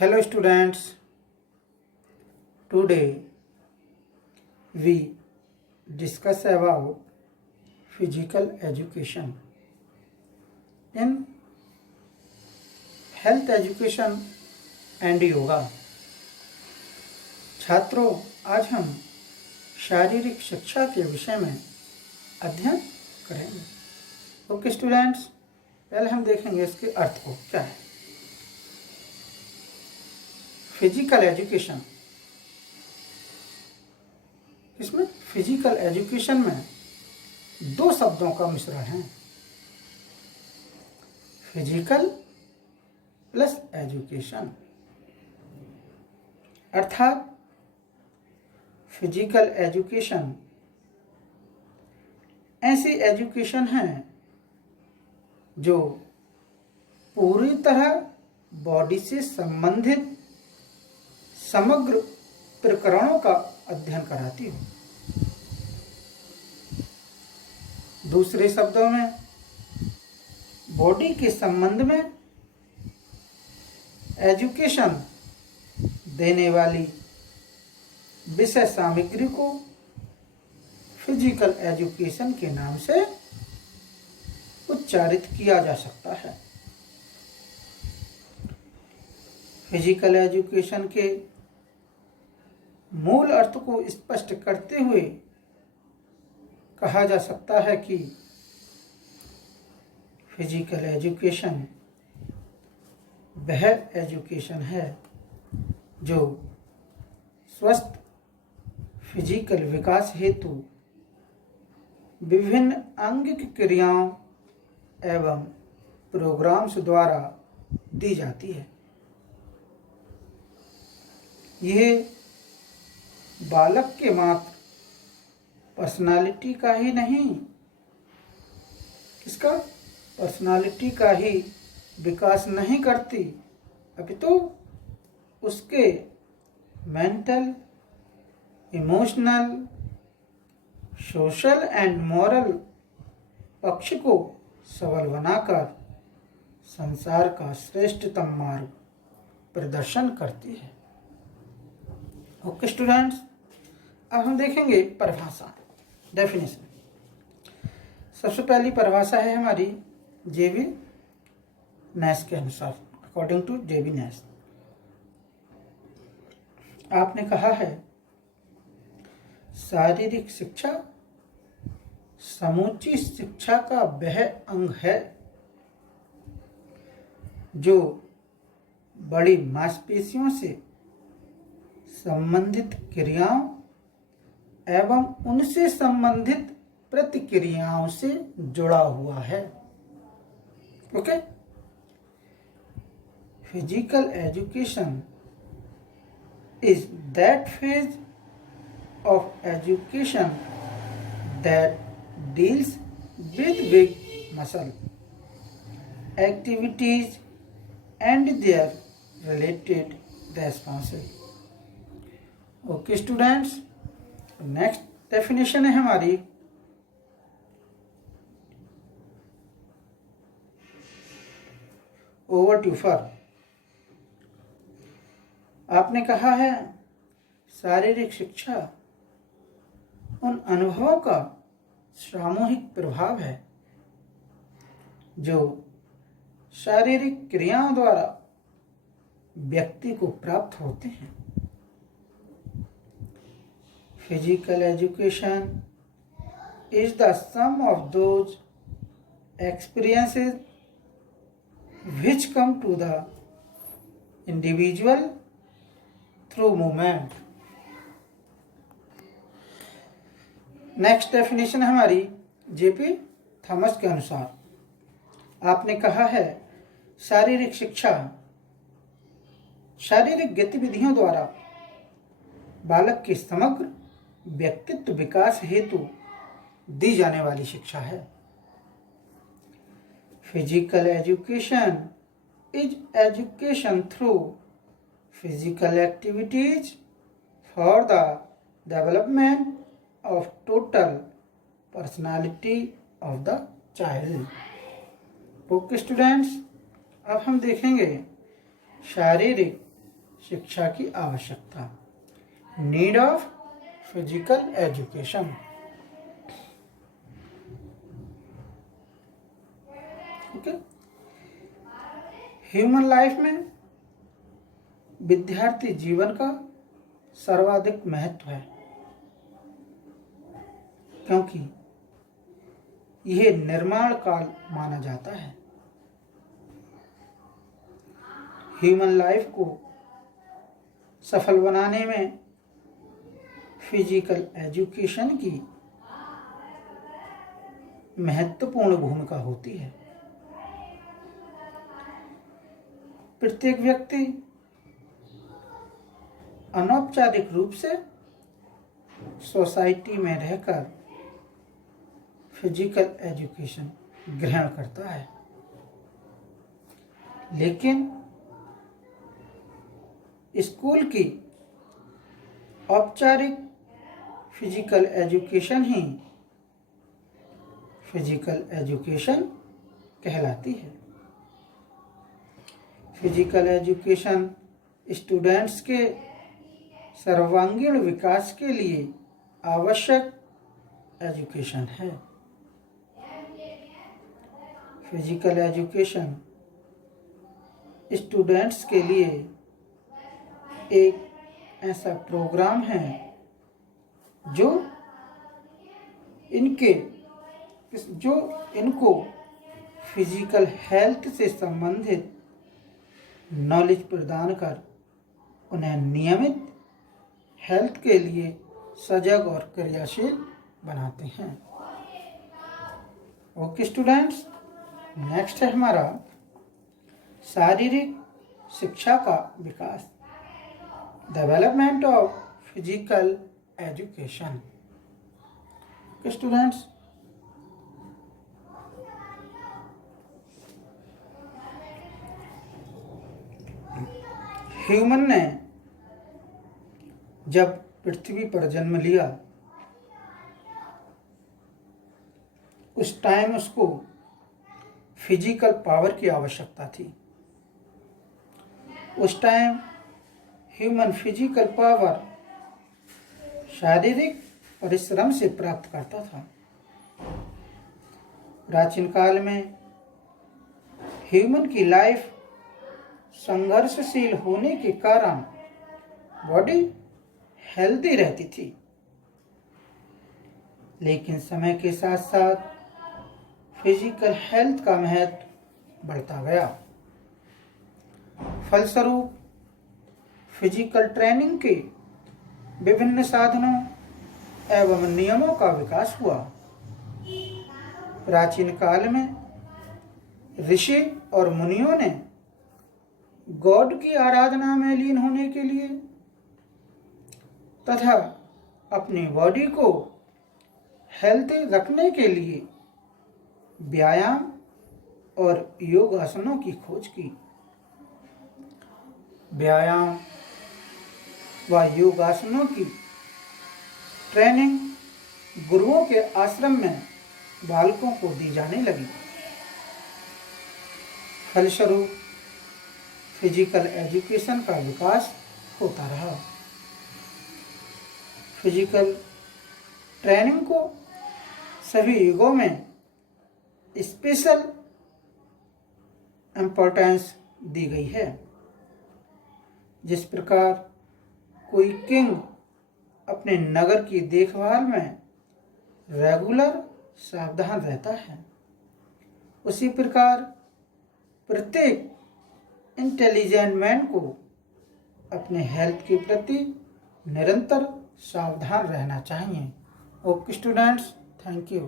Hello students, today we discuss about physical education. In health education and yoga, छात्रों आज हम शारीरिक शिक्षा के विषय में अध्ययन करेंगे। ओके स्टूडेंट्स, पहले हम देखेंगे इसके अर्थ को क्या है। फिजिकल एजुकेशन, इसमें फिजिकल एजुकेशन में दो शब्दों का मिश्रण है, फिजिकल प्लस एजुकेशन। अर्थात फिजिकल एजुकेशन ऐसी एजुकेशन है जो पूरी तरह बॉडी से संबंधित समग्र प्रकरणों का अध्ययन कराती हो। दूसरे शब्दों में, बॉडी के संबंध में एजुकेशन देने वाली विषय सामग्री को फिजिकल एजुकेशन के नाम से उच्चारित किया जा सकता है। फिजिकल एजुकेशन के मूल अर्थ को स्पष्ट करते हुए कहा जा सकता है कि फिजिकल एजुकेशन वह एजुकेशन है जो स्वस्थ फिजिकल विकास हेतु विभिन्न अंगिक क्रियाओं एवं प्रोग्राम्स द्वारा दी जाती है। यह बालक के मात्र पर्सनालिटी का ही नहीं, किसका पर्सनालिटी का ही विकास नहीं करती, अपितु उसके mental, emotional, social and moral पक्ष को सबल बनाकर संसार का श्रेष्ठतम मार्ग प्रदर्शन करती है। ओके स्टूडेंट्स, अब हम देखेंगे परिभाषा, डेफिनेशन। सबसे पहली परिभाषा है हमारी जेबी नैश के अनुसार, अकॉर्डिंग टू जेबी नैश। आपने कहा है शारीरिक शिक्षा समूची शिक्षा का वह अंग है जो बड़ी मांसपेशियों से संबंधित क्रियाओं एवं उनसे संबंधित प्रतिक्रियाओं से जुड़ा हुआ है। Okay, physical education is that phase of education that deals with big muscle activities and their related responses. Okay students, next definition है हमारी ओवर टू फर। आपने कहा है शारीरिक शिक्षा उन अनुभवों का सामूहिक प्रभाव है जो शारीरिक क्रियाओं द्वारा व्यक्ति को प्राप्त होते हैं। Physical education is the sum of those experiences which come to the individual through movement. Next definition हमारी जेपी थॉमस के अनुसार। आपने कहा है शारीरिक शिक्षा शारीरिक गतिविधियों द्वारा बालक के समग्र व्यक्तित्व विकास हेतु दी जाने वाली शिक्षा है। Physical education is education through physical activities for the development of total personality of the child. Okay students, अब हम देखेंगे शारीरिक शिक्षा की आवश्यकता, need of physical education. Okay, human life में विद्यार्थी जीवन का सर्वाधिक महत्व है, क्योंकि यह निर्माण काल माना जाता है। ह्यूमन लाइफ को सफल बनाने में फिजिकल एजुकेशन की महत्वपूर्ण भूमिका होती है। प्रत्येक व्यक्ति अनौपचारिक रूप से सोसाइटी में रहकर फिजिकल एजुकेशन ग्रहण करता है, लेकिन स्कूल की औपचारिक फिजिकल एजुकेशन ही फिजिकल एजुकेशन कहलाती है। फिजिकल एजुकेशन स्टूडेंट्स के सर्वांगीण विकास के लिए आवश्यक एजुकेशन है। फिजिकल एजुकेशन स्टूडेंट्स के लिए एक ऐसा प्रोग्राम है जो इनको फिजिकल हेल्थ से संबंधित नॉलेज प्रदान कर उन्हें नियमित हेल्थ के लिए सजग और क्रियाशील बनाते हैं। ओके स्टूडेंट्स, नेक्स्ट है हमारा शारीरिक शिक्षा का विकास, development of physical education. Okay students, human ने जब पृथ्वी पर जन्म लिया उस टाइम उसको फिजिकल पावर की आवश्यकता थी। उस टाइम ह्यूमन फिजिकल पावर शारीरिक परिश्रम से प्राप्त करता था। प्राचीन काल में ह्यूमन की लाइफ संघर्षशील होने के कारण बॉडी हेल्दी रहती थी, लेकिन समय के साथ साथ फिजिकल हेल्थ का महत्व बढ़ता गया। फलस्वरूप फिजिकल ट्रेनिंग के विभिन्न साधनों एवं नियमों का विकास हुआ। प्राचीन काल में ऋषि और मुनियों ने गॉड की आराधना में लीन होने के लिए तथा अपनी बॉडी को हेल्थी रखने के लिए व्यायाम और योगासनों की खोज की। व्यायाम व योगासनों की ट्रेनिंग गुरुओं के आश्रम में बालकों को दी जाने लगी। फलस्वरूप फिजिकल एजुकेशन का विकास होता रहा। फिजिकल ट्रेनिंग को सभी युगों में स्पेशल इम्पोर्टेंस दी गई है। जिस प्रकार कोई किंग अपने नगर की देखभाल में रेगुलर सावधान रहता है, उसी प्रकार प्रत्येक इंटेलिजेंट मैन को अपने हेल्थ के प्रति निरंतर सावधान रहना चाहिए। Okay students, thank you.